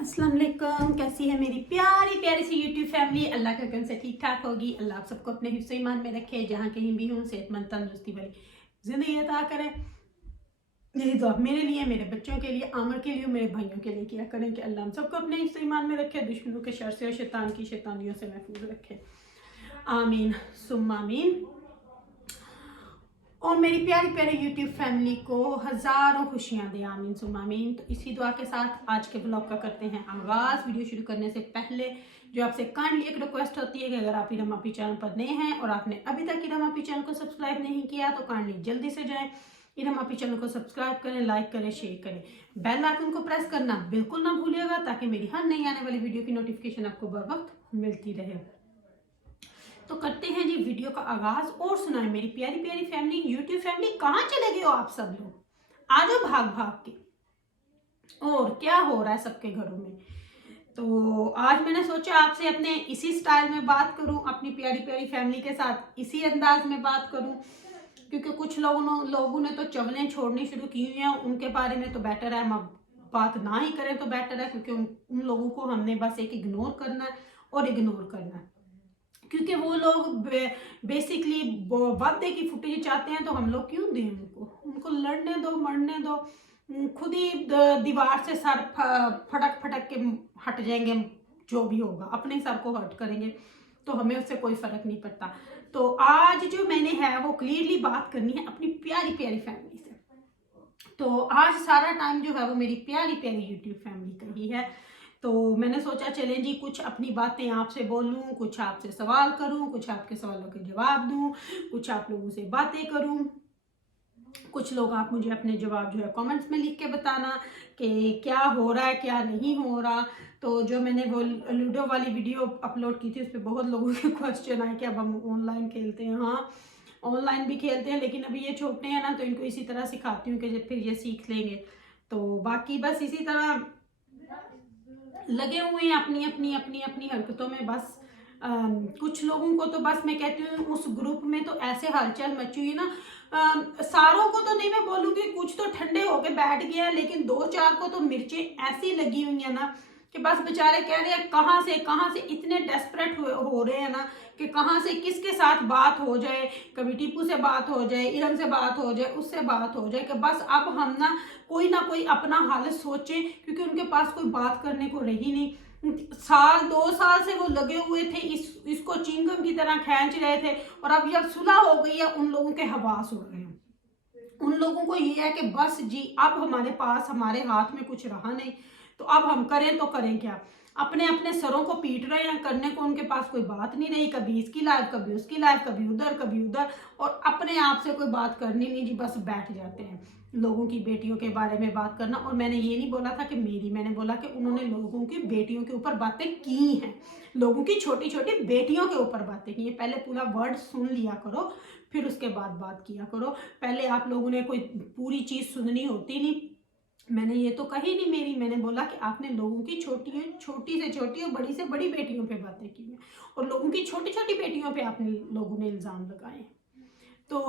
अस्सलाम वालेकुम। कैसी है मेरी प्यारी प्यारी सी यूट्यूब फैमिली। अल्लाह का करम से ठीक ठाक होगी। अल्लाह आप सबको अपने हिफ्ज़ ईमान में रखे, जहाँ कहीं भी हूँ सेहतमंद तंदुरुस्ती वाली ज़िंदगी अता करे। यही दुआ मेरे लिए, मेरे बच्चों के लिए, आमर के लिए, मेरे भाइयों के लिए किया करें कि अल्लाह हम सबको अपने हिफ्ज़ ईमान में रखे, दुश्मनों के शर से और शैतान की शैतानियों से महफूज रखे। आमीन सुम्मा आमीन। और मेरी प्यारी प्यारी यूट्यूब फैमिली को हज़ारों खुशियाँ दे, आमीन सुम्मा आमीन। तो इसी दुआ के साथ आज के ब्लॉग का करते हैं आगाज़। वीडियो शुरू करने से पहले जो आपसे काइंडली एक रिक्वेस्ट होती है कि अगर आप इरम आपी चैनल पर नए हैं और आपने अभी तक इरम आपी चैनल को सब्सक्राइब नहीं किया तो काइंडली जल्दी से जाएं, इरम आपी चैनल को सब्सक्राइब करें, लाइक करें, शेयर करें, बेल आइकन को प्रेस करना बिल्कुल ना भूलिएगा ताकि मेरी हर नई आने वाली वीडियो की नोटिफिकेशन आपको बर वक्त मिलती रहे। तो करते हैं जी वीडियो का आगाज। और सुनाए मेरी प्यारी प्यारी फैमिली, यूट्यूब फैमिली, कहाँ चले गए हो आप सब लोग? आ जाओ भाग भाग के। और क्या हो रहा है सबके घरों में? तो आज मैंने सोचा आपसे अपने इसी स्टाइल में बात करूं, अपनी प्यारी प्यारी फैमिली के साथ इसी अंदाज में बात करूं, क्योंकि कुछ लोगों ने तो चवलें छोड़नी शुरू की हुई हैं। उनके बारे में तो बेटर है हम अब बात ना ही करें तो बेटर है, क्योंकि उन लोगों को हमने बस एक इग्नोर करना है और इग्नोर करना है, क्योंकि वो लोग बेसिकली वादे की फुटेज चाहते हैं। तो हम लोग क्यों दें उनको? उनको लड़ने दो, मरने दो, खुद ही दीवार से सर फटक फटक के हट जाएंगे। जो भी होगा अपने सर को हर्ट करेंगे, तो हमें उससे कोई फर्क नहीं पड़ता। तो आज जो मैंने है वो क्लियरली बात करनी है अपनी प्यारी प्यारी फैमिली से। तो आज सारा टाइम जो है वो मेरी प्यारी प्यारी यूट्यूब फैमिली का ही है। तो मैंने सोचा चलें जी कुछ अपनी बातें आपसे बोलूं, कुछ आपसे सवाल करूं, कुछ आपके सवालों के जवाब दूं, कुछ आप लोगों से बातें करूं। कुछ लोग आप मुझे अपने जवाब जो है कमेंट्स में लिख के बताना कि क्या हो रहा है, क्या नहीं हो रहा। तो जो मैंने वो लूडो वाली वीडियो अपलोड की थी उस पर बहुत लोगों के क्वेश्चन आए कि अब हम ऑनलाइन खेलते हैं। हाँ, ऑनलाइन भी खेलते हैं, लेकिन अभी ये छोटे हैं ना, तो इनको इसी तरह सिखाती हूँ कि फिर ये सीख लेंगे। तो बाकी बस इसी तरह लगे हुए हैं अपनी अपनी अपनी अपनी हरकतों में। बस कुछ लोगों को तो बस मैं कहती हूँ उस ग्रुप में तो ऐसे हलचल मची हुई ना, सारों को तो नहीं मैं बोलूँगी, कुछ तो ठंडे होके बैठ गए हैं, लेकिन दो चार को तो मिर्चें ऐसी लगी हुई है ना कि बस बेचारे कह रहे हैं कहाँ से इतने डेस्परेट हो रहे हैं ना कि कहाँ से किसके साथ बात हो जाए। कभी टीपू से बात हो जाए, इरम से बात हो जाए, उससे बात हो जाए, कि बस अब हम ना कोई अपना हाल सोचे, क्योंकि उनके पास कोई बात करने को रही नहीं। साल 2 साल से वो लगे हुए थे, इसको चिंगम की तरह खींच रहे थे, और अब जब सुलह हो गई है उन लोगों के हवास उड़ रहे हैं। उन लोगों को ये है कि बस जी अब हमारे पास, हमारे हाथ में कुछ रहा नहीं, तो अब हम करें तो करें क्या? अपने अपने सरों को पीट रहे हैं, करने को उनके पास कोई बात नहीं रही। कभी इसकी लाइफ, कभी उसकी लाइफ, कभी उधर कभी उधर, और अपने आप से कोई बात करनी नहीं जी, बस बैठ जाते हैं लोगों की बेटियों के बारे में बात करना। और मैंने ये नहीं बोला था कि मैंने बोला कि उन्होंने लोगों की बेटियों के ऊपर बातें की हैं, लोगों की छोटी छोटी बेटियों के ऊपर बातें की हैं। पहले पूरा वर्ड सुन लिया करो, फिर उसके बाद बात किया करो। पहले आप लोगों ने कोई पूरी चीज सुननी होती नहीं। मैंने ये तो कही नहीं मेरी, मैंने बोला कि आपने लोगों की छोटी से छोटी और बड़ी से बड़ी बेटियों पे बातें की हैं, और लोगों की छोटी छोटी बेटियों पे आपने लोगों ने इल्जाम लगाए। तो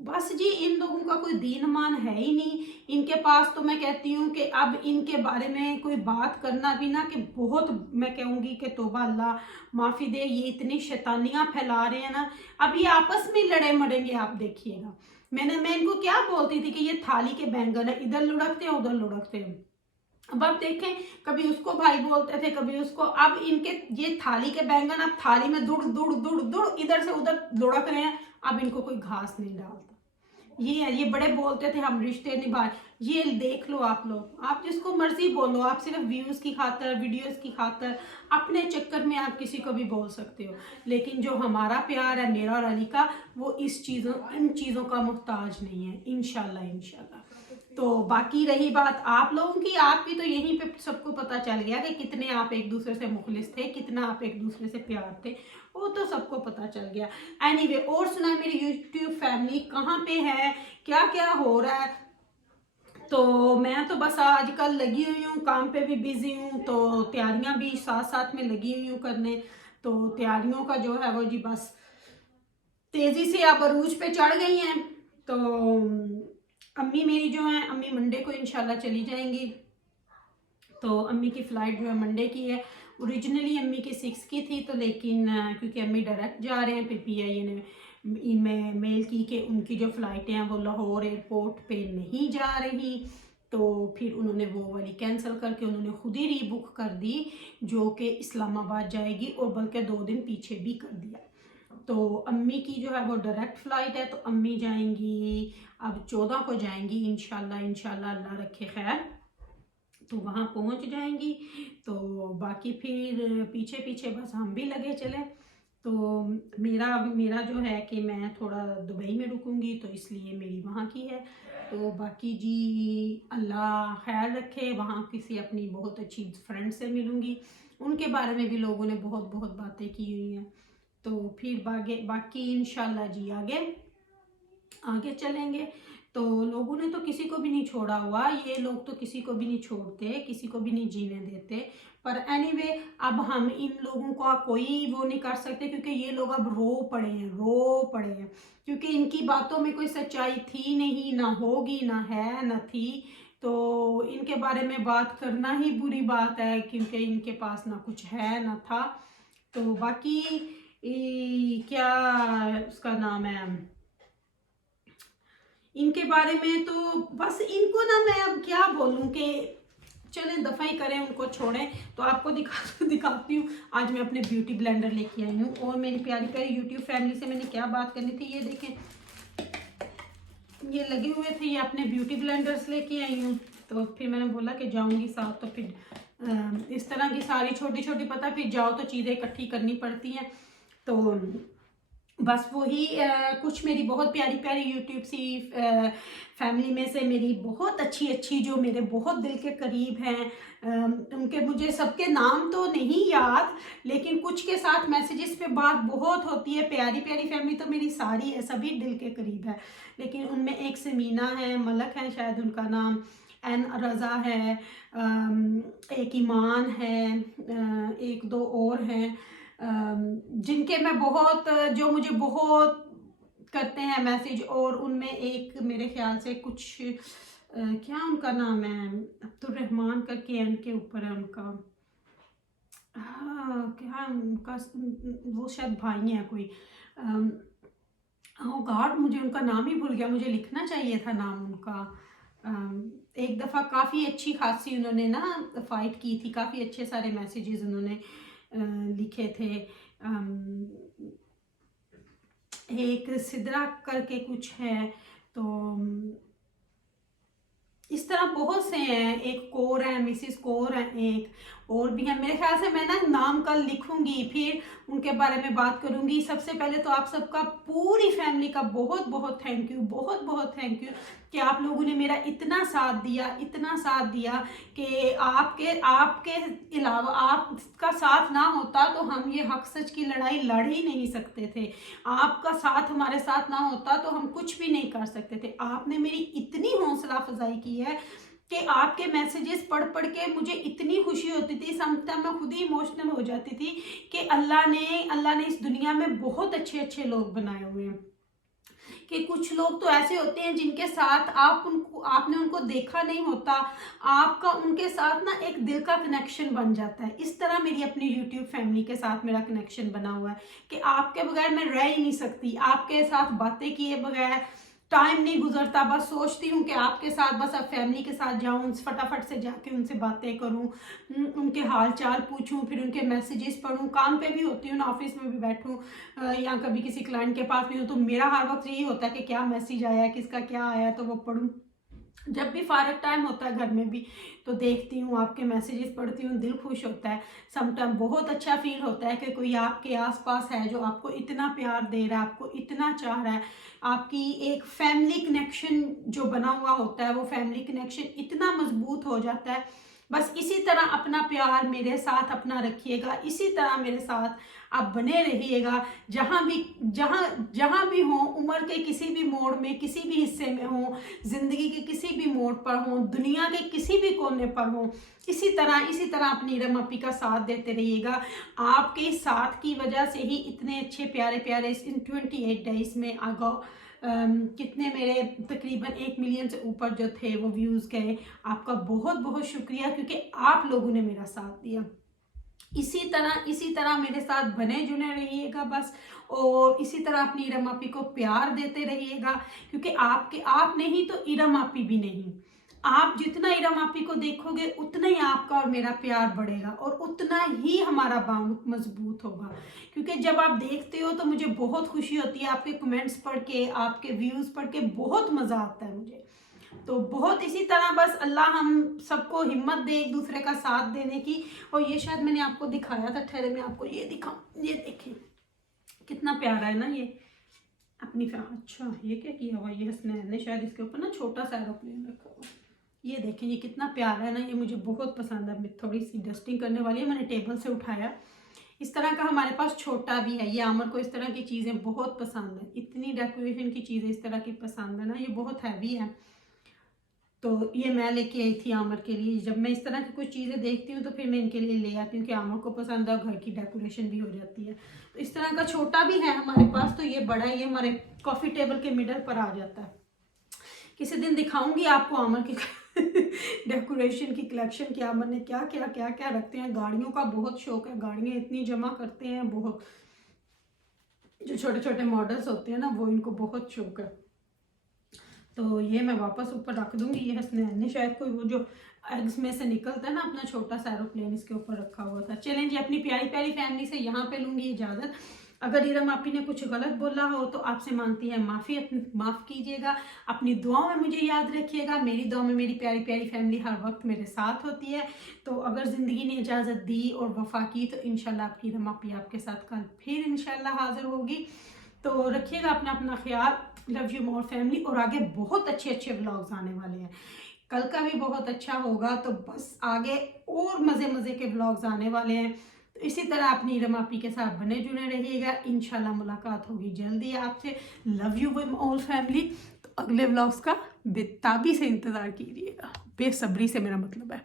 बस जी इन लोगों का कोई दीन मान है ही नहीं इनके पास। तो मैं कहती हूँ कि अब इनके बारे में कोई बात करना भी ना, कि बहुत, मैं कहूँगी कि तौबा, अल्लाह माफ़ी दे, ये इतनी शैतानियाँ फैला रहे हैं ना। अब ये आपस में लड़े मरेंगे, आप देखिएगा। मैं इनको क्या बोलती थी कि ये थाली के बैंगन है, इधर लुढ़कते हैं उधर लुढ़कते हैं। अब आप देखें, कभी उसको भाई बोलते थे, कभी उसको। अब इनके ये थाली के बैंगन अब थाली में दुड़ दुड़ दुड़ दुड़ इधर से उधर लुढ़क रहे हैं। अब इनको कोई घास नहीं डालता। ये बड़े बोलते थे हम रिश्ते निभाए। ये देख लो आप लोग, आप जिसको मर्जी बोलो, आप सिर्फ व्यूज की खातर, वीडियोस की खातर, अपने चक्कर में आप किसी को भी बोल सकते हो। लेकिन जो हमारा प्यार है, मेरा और अली का, वो इन चीजों का मोहताज नहीं है, इंशाल्लाह इंशाल्लाह। तो बाकी रही बात आप लोगों की, आप भी तो यहीं पे सबको पता चल गया कि कितने आप एक दूसरे से मुखलिस थे, कितना आप एक दूसरे से प्यार थे, वो तो सबको पता चल गया। एनीवे, और सुना मेरी यूट्यूब फैमिली कहाँ पे है, क्या क्या हो रहा है। तो मैं तो बस आजकल लगी हुई हूँ, काम पे भी बिजी हूँ, तो तैयारियां भी साथ साथ में लगी हुई हूँ करने। तो तैयारियों का जो है वो जी बस तेजी से अब अरूज पे चढ़ गई हैं। तो अम्मी मेरी जो है, अम्मी मंडे को इंशाल्लाह चली जाएंगी। तो अम्मी की फ़्लाइट जो है मंडे की है। ओरिजिनली अम्मी की 6 की थी, तो लेकिन क्योंकि अम्मी डायरेक्ट जा रहे हैं, फिर PIA ने मेल की कि उनकी जो फ़्लाइटें हैं वो लाहौर एयरपोर्ट पे नहीं जा रही, तो फिर उन्होंने वो वाली कैंसिल करके उन्होंने खुद ही रीबुक कर दी, जो कि इस्लामाबाद जाएगी, और बल्कि 2 दिन पीछे भी कर दिया। तो अम्मी की जो है वो डायरेक्ट फ़्लाइट है, तो अम्मी जाएंगी अब 14 को जाएंगी इंशाल्लाह, इंशाल्लाह अल्लाह रखे खैर, तो वहाँ पहुँच जाएंगी। तो बाकी फिर पीछे पीछे बस हम भी लगे चले। तो मेरा मेरा जो है कि मैं थोड़ा दुबई में रुकूंगी, तो इसलिए मेरी वहाँ की है। तो बाकी जी अल्लाह खैर रखे, वहाँ किसी अपनी बहुत अच्छी फ्रेंड से मिलूँगी, उनके बारे में भी लोगों ने बहुत बहुत बातें की हुई हैं। तो फिर बाकी इंशाल्लाह जी आगे आगे चलेंगे। तो लोगों ने तो किसी को भी नहीं छोड़ा हुआ, ये लोग तो किसी को भी नहीं छोड़ते, किसी को भी नहीं जीने देते। पर एनीवे अब हम इन लोगों का कोई वो नहीं कर सकते, क्योंकि ये लोग अब रो पड़े हैं, क्योंकि इनकी बातों में कोई सच्चाई थी नहीं, ना होगी, ना है, ना थी। तो इनके बारे में बात करना ही बुरी बात है, क्योंकि इनके पास ना कुछ है ना था। तो बाकी क्या उसका नाम है, इनके बारे में तो बस इनको ना मैं अब क्या बोलूं कि चलें दफाई करें, उनको छोड़ें। तो आपको दिखाती हूँ, आज मैं अपने ब्यूटी ब्लेंडर लेके आई हूँ, और मेरी प्यारी प्यारी यूट्यूब फैमिली से मैंने क्या बात करनी थी, ये देखें, ये लगे हुए थे, ये अपने ब्यूटी ब्लेंडर्स लेके आई हूँ। तो फिर मैंने बोला कि जाऊँगी साथ, तो फिर इस तरह की सारी छोटी छोटी, पता फिर जाओ तो चीज़ें इकट्ठी करनी पड़ती हैं। तो बस वही कुछ मेरी बहुत प्यारी प्यारी यूट्यूब सी फैमिली में से मेरी बहुत अच्छी अच्छी जो मेरे बहुत दिल के करीब हैं, उनके मुझे सबके नाम तो नहीं याद, लेकिन कुछ के साथ मैसेजेस पे बात बहुत होती है। प्यारी प्यारी फैमिली तो मेरी सारी है, सभी दिल के करीब है, लेकिन उनमें एक समीना है, मलक है शायद उनका नाम, एन रज़ा है, एक ईमान है, एक दो और हैं जिनके मैं बहुत, जो मुझे बहुत करते हैं मैसेज, और उनमें एक मेरे ख्याल से कुछ क्या उनका नाम है, अब्दुल करके उनके ऊपर है उनका, क्या उनका, वो शायद भाई है कोई, ओ गॉड मुझे उनका नाम ही भूल गया, मुझे लिखना चाहिए था नाम उनका। एक दफ़ा काफ़ी अच्छी खासी उन्होंने ना फाइट की थी, काफ़ी अच्छे सारे मैसेजेस उन्होंने लिखे थे। एक सिद्रा करके कुछ है, तो इस तरह बहुत से हैं, एक कौर है, मिसिस कौर है, एक और भी है, मेरे ख्याल से मैं ना नाम कल लिखूंगी, फिर उनके बारे में बात करूंगी। सबसे पहले तो आप सबका, पूरी फैमिली का बहुत बहुत थैंक यू, बहुत बहुत थैंक यू कि आप लोगों ने मेरा इतना साथ दिया, इतना साथ दिया कि आपके अलावा, आपका साथ ना होता तो हम ये हक सच की लड़ाई लड़ ही नहीं सकते थे। आपका साथ हमारे साथ ना होता तो हम कुछ भी नहीं कर सकते थे। आपने मेरी इतनी हौसला अफजाई की है कि आपके मैसेजेस पढ़ पढ़ के मुझे इतनी खुशी होती थी, समटाइम मैं खुद ही इमोशनल हो जाती थी कि अल्लाह ने इस दुनिया में बहुत अच्छे अच्छे लोग बनाए हुए हैं। कि कुछ लोग तो ऐसे होते हैं जिनके साथ आपने उनको देखा नहीं होता, आपका उनके साथ ना एक दिल का कनेक्शन बन जाता है। इस तरह मेरी अपनी यूट्यूब फैमिली के साथ मेरा कनेक्शन बना हुआ है कि आपके बगैर मैं रह ही नहीं सकती, आपके साथ बातें किए बगैर टाइम नहीं गुजरता। बस सोचती हूँ कि आपके साथ, बस अब फैमिली के साथ जाऊँ, फटाफट से जाके उनसे बातें करूँ, उनके हाल चाल पूछूँ, फिर उनके मैसेजेस पढूँ। काम पे भी होती हूँ ना, ऑफिस में भी बैठूँ या कभी किसी क्लाइंट के पास भी हूँ, तो मेरा हर वक्त यही होता है कि क्या मैसेज आया, किसका क्या आया, तो वो पढूँ। जब भी फारग टाइम होता है घर में भी, तो देखती हूँ, आपके मैसेजेस पढ़ती हूँ, दिल खुश होता है। समटाइम बहुत अच्छा फील होता है कि कोई आपके आसपास है जो आपको इतना प्यार दे रहा है, आपको इतना चाह रहा है। आपकी एक फैमिली कनेक्शन जो बना हुआ होता है, वो फैमिली कनेक्शन इतना मजबूत हो जाता है। बस इसी तरह अपना प्यार मेरे साथ अपना रखिएगा, इसी तरह मेरे साथ आप बने रहिएगा। जहाँ भी हो, उम्र के किसी भी मोड़ में, किसी भी हिस्से में हो, जिंदगी के किसी भी मोड़ पर हो, दुनिया के किसी भी कोने पर हो, इसी तरह अपनी रम अपी का साथ देते रहिएगा। आपके साथ की वजह से ही इतने अच्छे प्यारे प्यारे इन 28 डेज में कितने मेरे तकरीबन 1 मिलियन से ऊपर जो थे वो व्यूज़ गए। आपका बहुत बहुत शुक्रिया, क्योंकि आप लोगों ने मेरा साथ दिया। इसी तरह मेरे साथ बने जुने रहिएगा बस, और इसी तरह अपनी इरम आपी को प्यार देते रहिएगा, क्योंकि आप नहीं तो इरम आपी भी नहीं। आप जितना इरम आपी को देखोगे उतना ही आपका और मेरा प्यार बढ़ेगा, और उतना ही हमारा बाउंड मजबूत होगा। क्योंकि जब आप देखते हो तो मुझे बहुत खुशी होती है, आपके कमेंट्स पढ़ के, आपके व्यूज़ पढ़ के बहुत मज़ा आता है मुझे। तो बहुत इसी तरह बस अल्लाह हम सबको हिम्मत दे एक दूसरे का साथ देने की। और ये शायद मैंने आपको दिखाया था, ठहरे मैं आपको ये दिखाऊं, ये देखिए कितना प्यारा है ना ये अपनी अच्छा ये क्या किया हुआ, ये हसनैन ने शायद इसके ऊपर ना छोटा सा एरोप्लेन रखा हुआ। ये देखें ये कितना प्यारा है ना, ये मुझे बहुत पसंद है। थोड़ी सी डस्टिंग करने वाली है, मैंने टेबल से उठाया। इस तरह का हमारे पास छोटा भी है। ये आमर को इस तरह की चीज़ें बहुत पसंद है, इतनी डेकोरेशन की चीज़ें इस तरह की पसंद है ना, ये बहुत हैवी है। तो ये मैं लेके आई थी आमर के लिए। जब मैं इस तरह की कुछ चीज़ें देखती हूँ तो फिर मैं इनके लिए ले आती हूँ कि आमर को पसंद है, घर की डेकोरेशन भी हो जाती है। तो इस तरह का छोटा भी है हमारे पास। तो ये बड़ा है, ये हमारे कॉफ़ी टेबल के मिडल पर आ जाता है। किसी दिन दिखाऊंगी आपको आमर की डेकोरेशन की कलेक्शन की। आमर ने क्या क्या क्या क्या रखते हैं। गाड़ियों का बहुत शौक है, गाड़ियाँ इतनी जमा करते हैं बहुत। जो छोटे छोटे मॉडल्स होते हैं ना वो इनको बहुत शौक है। तो ये मैं वापस ऊपर रख दूंगी। ये हसनैन ने शायद कोई वो जो एग्स में से निकलता है ना अपना छोटा सा एरोप्लेन इसके ऊपर रखा हुआ था। चलें जी, अपनी प्यारी प्यारी फैमिली से यहाँ पे लूंगी इजाज़त। अगर इरम आपी ने कुछ गलत बोला हो तो आपसे मांगती है माफ़ी, माफ़ कीजिएगा। अपनी दुआओं में मुझे याद रखिएगा। मेरी दुआ में मेरी प्यारी प्यारी फैमिली हर वक्त मेरे साथ होती है। तो अगर ज़िंदगी ने इजाज़त दी और वफा की तो इंशाल्लाह आपकी इरम आपी आपके साथ कल फिर इंशाल्लाह हाज़िर होगी। तो रखिएगा अपना अपना ख्याल। Love you more family. और आगे बहुत अच्छे अच्छे व्लॉग्स आने वाले हैं, कल का भी बहुत अच्छा होगा। तो बस आगे और मज़े मज़े के व्लॉग्स आने वाले हैं। तो इसी तरह अपनी इरम आपी के साथ बने जुड़े रहिएगा। इंशाल्लाह मुलाकात होगी जल्दी आपसे। Love you all family. तो अगले व्लॉग्स का बेताबी से इंतज़ार कीजिएगा, बेसब्री से मेरा मतलब है।